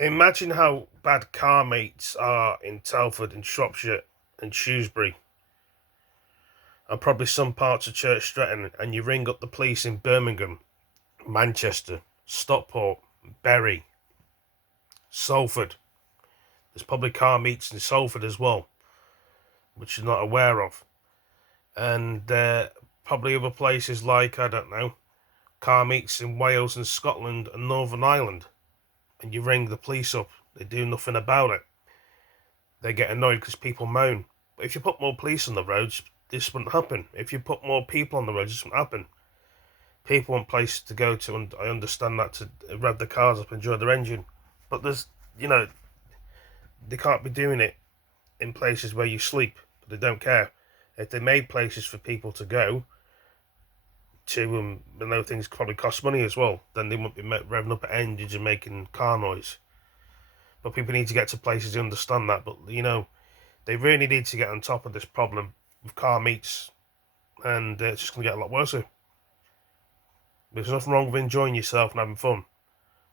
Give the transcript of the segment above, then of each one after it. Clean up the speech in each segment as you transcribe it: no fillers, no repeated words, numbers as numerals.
Imagine how bad car meets are in Telford, in Shropshire, and Shrewsbury, and probably some parts of Church Stretton, and you ring up the police in Birmingham, Manchester, Stockport, Bury, Salford. There's probably car meets in Salford as well, which you're not aware of. And probably other places like, I don't know, car meets in Wales and Scotland and Northern Ireland. And you ring the police up, they do nothing about it. They get annoyed because people moan. But if you put more police on the roads, this wouldn't happen. If you put more people on the roads, this wouldn't happen. People want places to go to, and I understand that, to rev the cars up, enjoy their engine. But there's, they can't be doing it in places where you sleep. But they don't care. If they made places for people to go to, I know things probably cost money as well, then they won't be revving up engines and making car noise. But people need to get to places to understand that. But, they really need to get on top of this problem with car meets, and it's just going to get a lot worse. There's nothing wrong with enjoying yourself and having fun,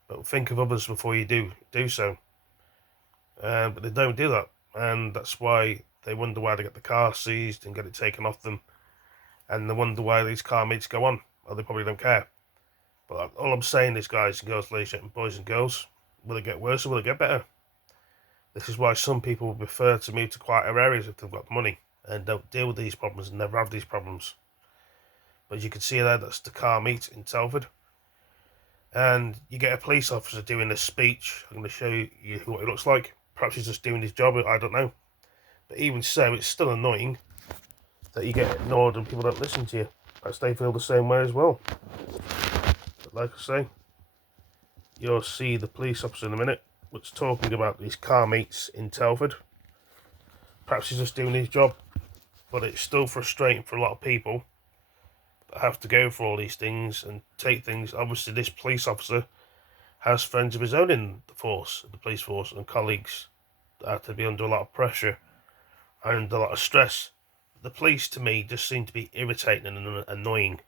but think of others before you do so. But they don't do that, and that's why they wonder why they get the car seized and get it taken off them, and they wonder why these car meets go on. Well, they probably don't care. But all I'm saying is, guys and girls, ladies and boys and girls, will it get worse or will it get better? This is why some people would prefer to move to quieter areas if they've got money and don't deal with these problems and never have these problems. But you can see there, that's the car meet in Telford. And you get a police officer doing this speech. I'm going to show you what it looks like. Perhaps he's just doing his job, I don't know. But even so, it's still annoying that you get ignored and people don't listen to you. Perhaps they feel the same way as well. But like I say, you'll see the police officer in a minute, which talking about these car meets in Telford. Perhaps he's just doing his job, but it's still frustrating for a lot of people that have to go for all these things and take things. Obviously, this police officer has friends of his own in the force, the police force, and colleagues that have to be under a lot of pressure and a lot of stress. The police, to me, just seem to be irritating and annoying.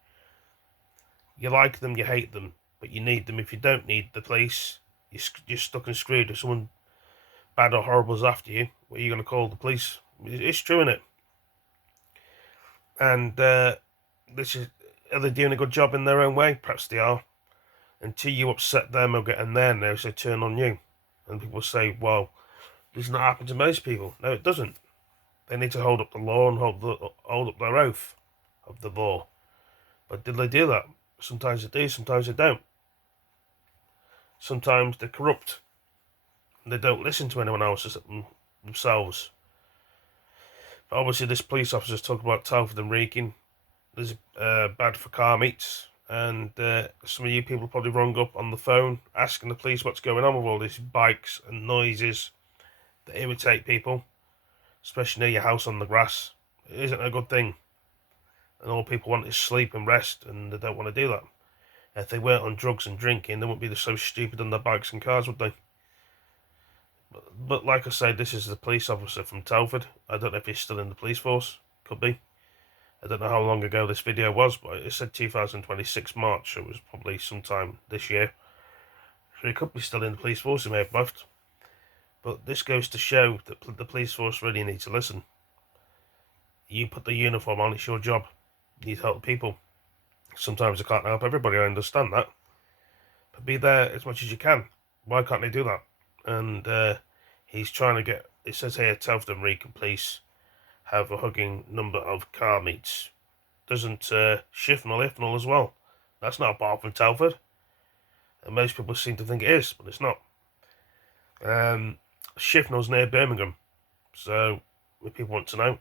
You like them, you hate them, but you need them. If you don't need the police, you're stuck and screwed. If someone bad or horrible is after you, what are you going to call the police? It's true, isn't it? And this is, are they doing a good job in their own way? Perhaps they are. Until you upset them or get in their nose, they turn on you. And people say, well, this does not happen to most people. No, it doesn't. They need to hold up the law and hold up their oath of the law. But did they do that? Sometimes they do, sometimes they don't. Sometimes they're corrupt. They don't listen to anyone else except themselves. But obviously this police officer's talking about Telford and Wrekin. This is bad for car meets. And some of you people probably rung up on the phone asking the police what's going on with all these bikes and noises that irritate people, especially near your house on the grass. It isn't a good thing. And all people want is sleep and rest, and they don't want to do that. If they weren't on drugs and drinking, they wouldn't be so stupid on their bikes and cars, would they? But like I said, this is the police officer from Telford. I don't know if he's still in the police force. Could be. I don't know how long ago this video was, but it said 2026 March, so it was probably sometime this year. So he could be still in the police force, he may have left. But this goes to show that the police force really needs to listen. You put the uniform on, it's your job. You need to help people. Sometimes I can't help everybody, I understand that. But be there as much as you can. Why can't they do that? And he's trying to get, it says here, Telford and Wrekin Police have a hugging number of car meets. Doesn't Shifnal Ifnal as well? That's not apart from Telford. And most people seem to think it is, but it's not. Shifnal's near Birmingham, so if people want to know.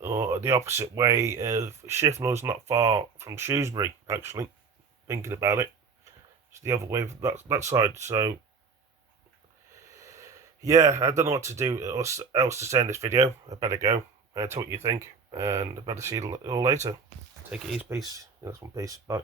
Or the opposite way of Shifnal's not far from Shrewsbury, actually, thinking about it. It's the other way of that side, so yeah, I don't know what to do else to say in this video. I better go. Tell what you think, and I better see you all later. Take it easy, peace. That's one piece. Bye.